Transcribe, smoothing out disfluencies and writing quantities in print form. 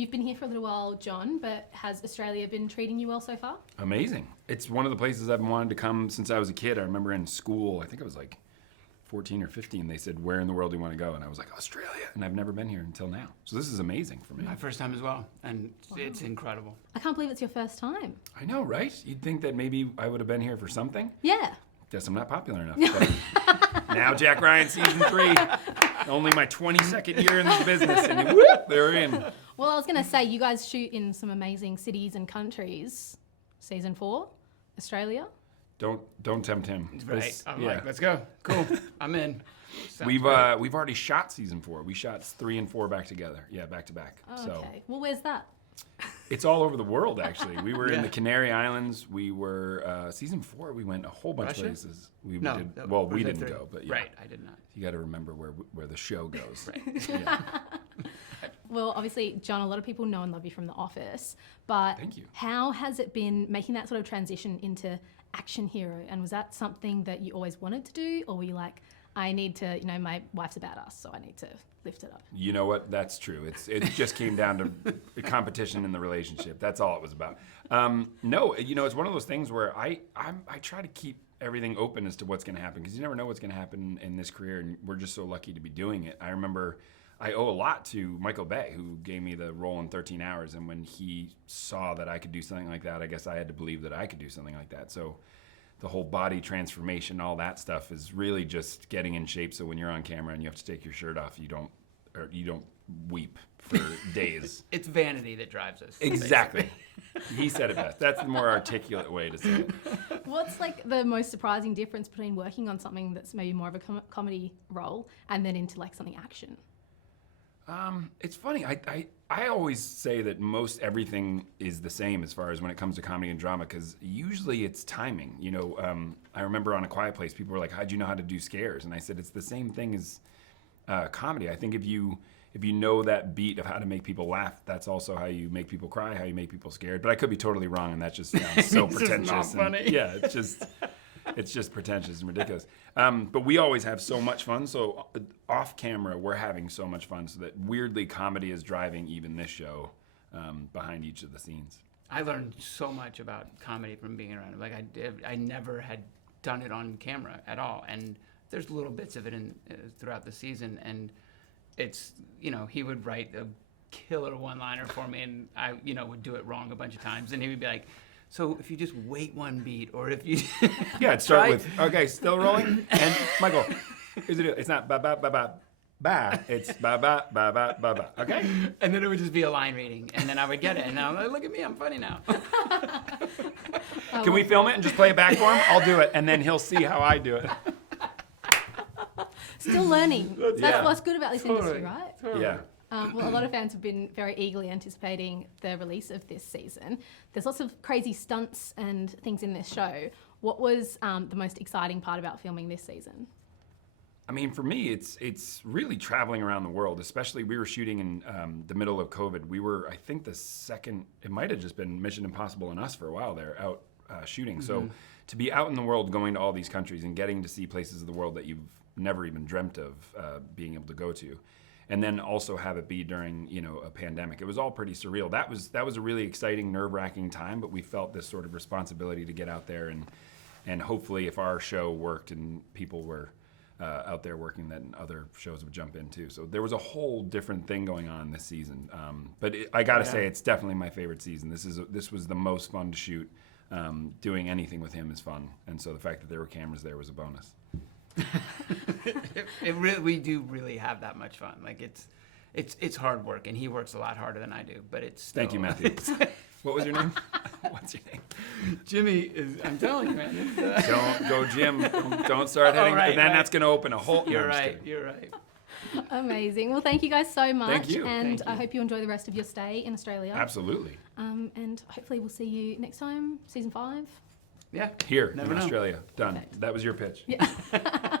You've been here for a little while, John, but has Australia been treating you well so far? Amazing. It's one of the places I've wanted to come since I was a kid. I remember in school, I think I was like 14 or 15, they said, where in the world do you want to go? And I was like, Australia. And I've never been here until now. So this is amazing for me. My first time as well, and it's incredible. I can't believe it's your first time. I know, right? You'd think that maybe I would have been here for something. Yeah. Guess I'm not popular enough. But now Jack Ryan season 3. Only my 22nd year in this business, and whoop, they're in. Well, I was going to say, you guys shoot in some amazing cities and countries. Season 4, Australia. Don't tempt him. Right. I'm like, let's go. Cool. I'm in. We've already shot season 4. We shot 3 and 4 back together. Yeah, back to back. Oh, so okay. Well, where's that? it's all over the world, actually. We were in the Canary Islands. We were season 4. We went a whole bunch of places. We didn't go, but yeah. Right, I did not. You got to remember where the show goes. Right. Yeah. Well, obviously, John, a lot of people know and love you from The Office, but Thank you. How has it been making that sort of transition into action hero? And was that something that you always wanted to do, or were you like, I need to, my wife's a badass, so I need to lift it up? You know what? That's true. It just came down to the competition in the relationship. That's all it was about. No, it's one of those things where I try to keep everything open as to what's going to happen, because you never know what's going to happen in this career, and we're just so lucky to be doing it. I remember I owe a lot to Michael Bay, who gave me the role in 13 Hours, and when he saw that I could do something like that, I guess I had to believe that I could do something like that. So the whole body transformation, all that stuff is really just getting in shape, so when you're on camera and you have to take your shirt off, you don't weep for days. It's vanity that drives us. Exactly. He said it best. That's the more articulate way to say it. What's like the most surprising difference between working on something that's maybe more of a comedy role and then into like something action? It's funny. I always say that most everything is the same as far as when it comes to comedy and drama, because usually it's timing. I remember on A Quiet Place, people were like, how'd you know how to do scares? And I said, it's the same thing as comedy. I think if you know that beat of how to make people laugh, that's also how you make people cry, how you make people scared. But I could be totally wrong, and that just sounds so pretentious. Just not funny. Yeah, it's just pretentious and ridiculous. But we always have so much fun. So off camera, we're having so much fun. So that weirdly, comedy is driving even this show behind each of the scenes. I learned so much about comedy from being around it. Like I never had done it on camera at all. And there's little bits of it throughout the season. And it's, he would write a killer one-liner for me, and I, would do it wrong a bunch of times. And he would be like, so if you just wait one beat, or if you... Yeah, it'd start with, okay, still rolling? And Michael, here's the deal. It's not ba, it's ba, okay? And then it would just be a line reading, and then I would get it, and I'm like, look at me, I'm funny now. Can we film it and just play it back for him? I'll do it, and then he'll see how I do it. Still learning. That's what's good about this industry, right? Totally. Yeah. Well, a lot of fans have been very eagerly anticipating the release of this season. There's lots of crazy stunts and things in this show. What was the most exciting part about filming this season? I mean, for me, it's really traveling around the world. Especially, we were shooting in the middle of COVID. We were, I think, it might have just been Mission Impossible and Us for a while there, out shooting. Mm-hmm. So to be out in the world, going to all these countries and getting to see places of the world that you've never even dreamt of being able to go to, and then also have it be during, a pandemic. It was all pretty surreal. That was a really exciting, nerve-wracking time, but we felt this sort of responsibility to get out there and hopefully if our show worked and people were out there working, then other shows would jump in too. So there was a whole different thing going on this season. But I gotta say, it's definitely my favorite season. This was the most fun to shoot. Doing anything with him is fun. And so the fact that there were cameras there was a bonus. We do really have that much fun. Like it's hard work, and he works a lot harder than I do. But it's still, thank you, Matthew. What was your name? What's your name? Jimmy is. I'm telling you, man. Don't go, Jim. Don't start heading. Right, that's going to open a whole. You're right. You're right. Amazing. Well, thank you guys so much. Thank you. And I hope you enjoy the rest of your stay in Australia. Absolutely. And hopefully we'll see you next time, season 5. Yeah. Here Never in know. Australia. Done. Perfect. That was your pitch. Yeah.